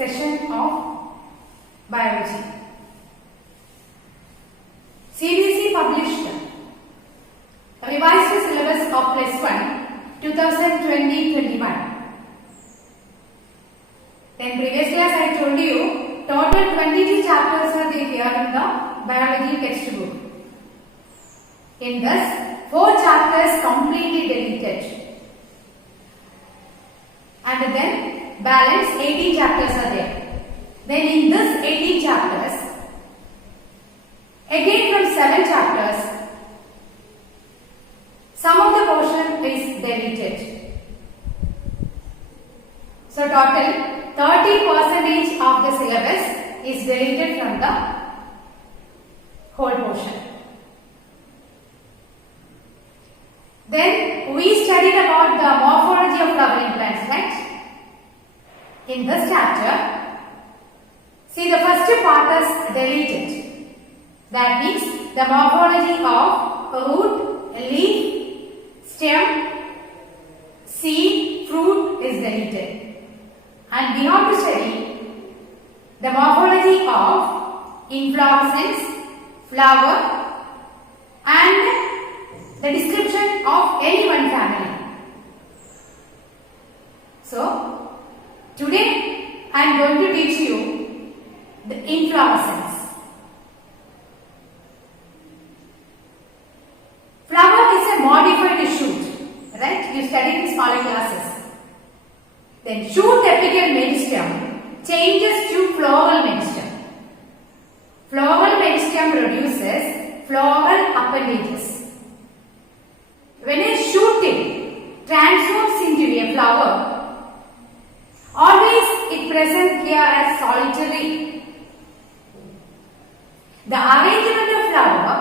session of biology. CBSE published revised syllabus of plus 1 2020-21. Then previous class I told you total 22 chapters are there here in the biology textbook. In this 4 chapters completely deleted. And then balance 18 chapters are there. Then in this 18 chapters, again from 7 chapters, some of the portion is deleted. So total 30% of the syllabus is deleted from the whole portion. Then we studied about the morphology of flowering plants, right? In this chapter, see the first part is deleted. That means the morphology of a root, a leaf, stem, seed, fruit is deleted. And we have to study the morphology of inflorescence, flower, and the description of any one family. So, today I am going to teach you the inflorescence. Flower is a modified shoot, right? You studied in smaller classes. Then shoot apical meristem changes to floral meristem. Floral meristem produces floral appendages. When a shooting transforms into a flower, always it present here as solitary. The arrangement of flower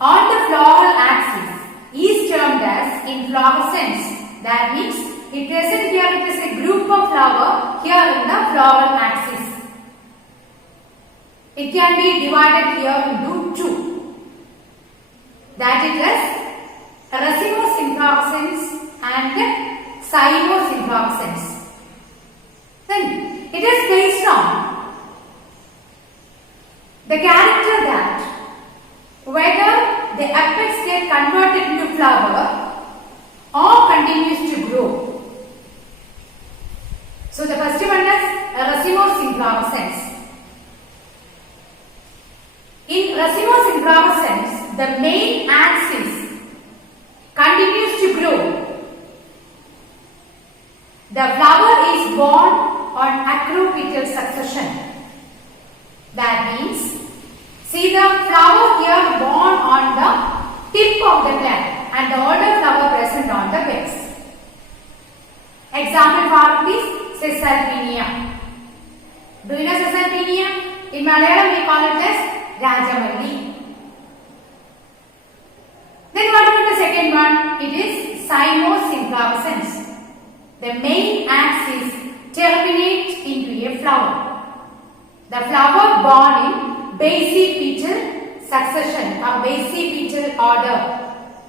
on the floral axis is termed as inflorescence. That means it present here it is a group of flower here in the floral axis. It can be divided here into two. That is racemose inflorescence and cymose inflorescence. Then it is based on the character that whether the apex get converted into flower or continues to grow. So the first one is racemose inflorescence. In racemose inflorescence, the main axis continues to grow. The flower is born on acropetal succession. That means, see the flower here born on the tip of the plant and the older flower present on the base. Example for this, Caesalpinia. Do you know Caesalpinia? In Malayalam we call it as Rajamalli. Then what about the second one? It is cymose inflorescence. The main axis terminates into a flower. The flower born in basipetal succession or basipetal order.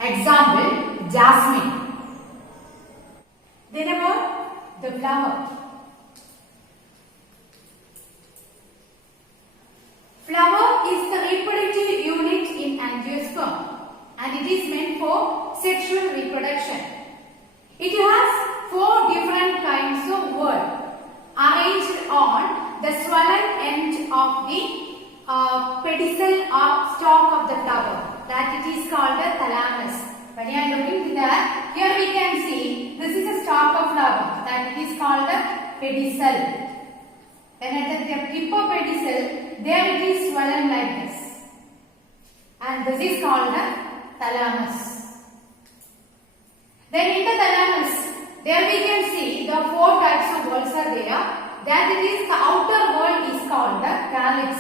Example, jasmine. Then about the flower. Flower is the reproductive unit in angiosperm. And it is meant for sexual reproduction. It has 4 different kinds of word arranged on the swollen end of the pedicel or stalk of the flower. That it is called the thalamus. When you are looking to that, here we can see this is a stalk of flower. That it is called the pedicel. Then at the tip of pedicel, there it is swollen like this. And this is called the thalamus. Then in the thalamus, there we can see the 4 types of walls are there. That it is the outer wall is called the calyx.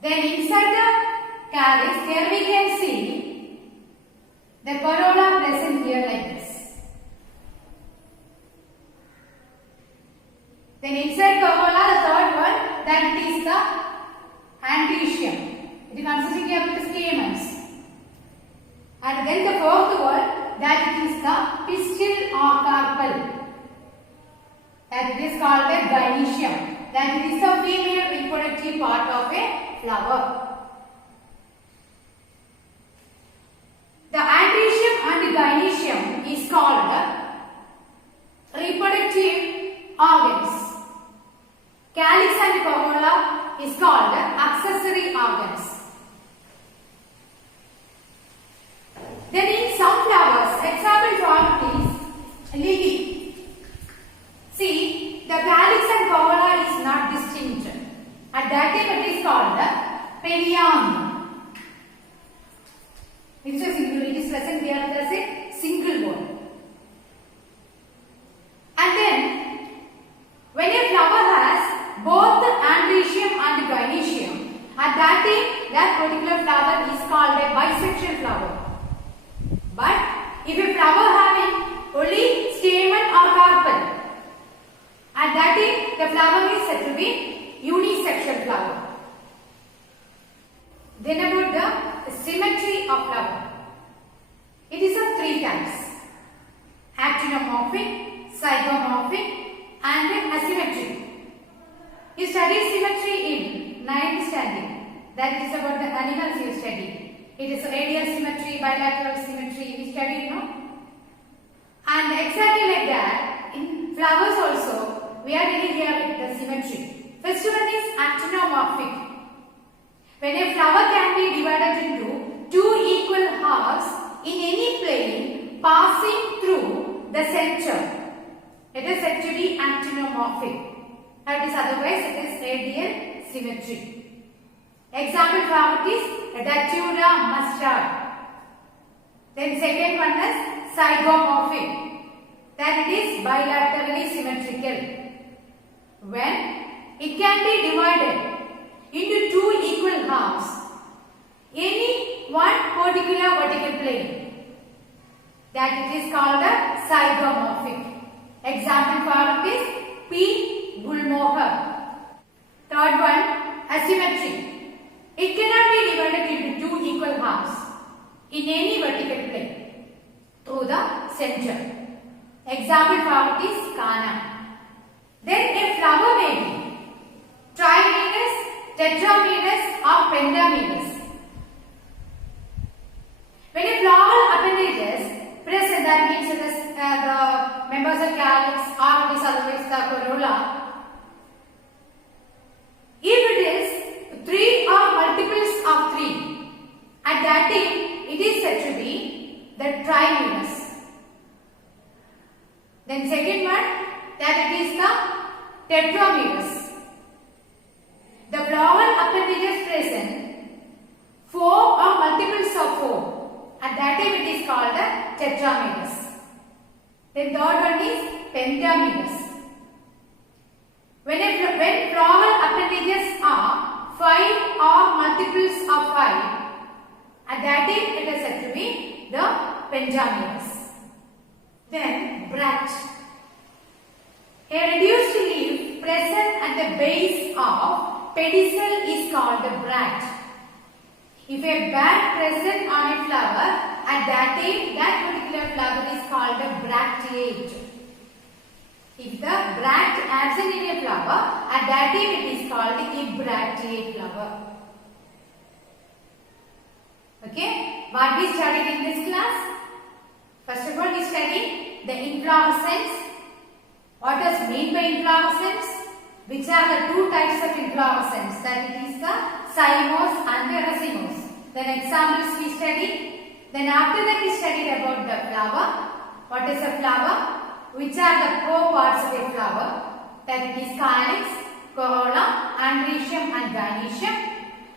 Then inside the calyx, there we can see the corolla present here like this. Then inside corolla, the third one, that it is the antecium. It is consisting of the stamens. And then the fourth one, that it is the pistil or carpel. that it is called a gynoecium. That it is the female reproductive part of a flower. The androecium and gynoecium is called reproductive organs. Calyx and corolla is called accessory organs. Then in some flowers, example form is lily. See, the calyx and corolla is not distinct. At that time it is called perianth. It is a single. It is present here as a single word. And then, when a flower has both androecium and gynoecium, at that time that particular flower is called a bisexual flower. But if a flower having only stamen or carpel, at that time the flower is said to be unisexual flower. Then about the symmetry of flower. It is of three types: actinomorphic, zygomorphic and asymmetric. You studied symmetry in 9th standard. That is about the animals you studied. It is radial symmetry, bilateral symmetry, we studied, no? And exactly like that, in flowers also, we are dealing here with the symmetry. First one is actinomorphic. When a flower can be divided into two equal halves in any plane passing through the center, it is said to be actinomorphic. That is otherwise it is radial symmetry. Example flower is Datura mustard. Then second one is zygomorphic. That it is bilaterally symmetrical. When it can be divided into two equal halves, any one particular vertical plane, that it is called a zygomorphic. Example flower is P. Gulmohar. Third one, asymmetric. It cannot be divided into two equal halves in any vertical plane through the center. Example flower is Kana. Then a flower may be trimerous, tetramerous or pentamerous. When a floral appendages present, that means it is the members of calyx or it is otherwise the corolla. If it is 3 or multiples of 3, at that time it is said to be the trimerous. Then second one, that it is the tetramerous. The floral appendages present 4 or multiples of 4. At that time it is called the tetramerous. Then third one is pentamerous. When floral appendages are 5 or multiples of 5, at that time it is said to be the pentamerous. Then bract. A reduced leaf present at the base of pedicel is called the bract. If a bud present on a flower, at that time that particular flower is called a bracteate. If the bract absent in a flower, at that time it is called a bracteate flower. Okay, what we studied in this class? First of all, we studied the inflorescence. What does mean by inflorescence? Which are the two types of inflorescence? That it is the cymose and the racemose. Then examples we studied. Then after that we studied about the flower. What is a flower? Which are the core parts of a flower? That it is calyx, corolla, androecium and gynoecium.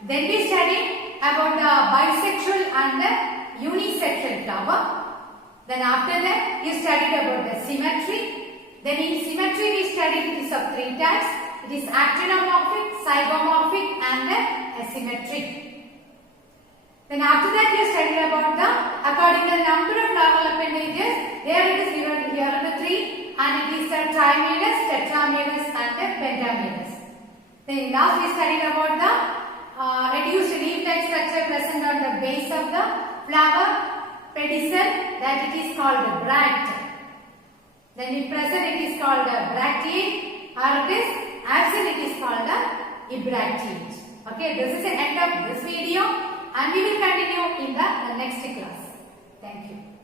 Then we studied about the bisexual and the unisexual flower. Then after that you studied about the symmetry. Then in symmetry we studied it is of three types. It is actinomorphic, zygomorphic and the asymmetric. Then after that we studied about the according to the number of floral appendages. There it is given here are the three, and it is the trimerous, tetramerous and the pentamerous. Then last we studied about the reduced leaf-like structure present on the base of the flower pedicel, that it is called bract. Then in present it is called bracteate. or it is absent, it is called the ebracteate. Okay, this is the end of this video and we will continue in the next class. Thank you.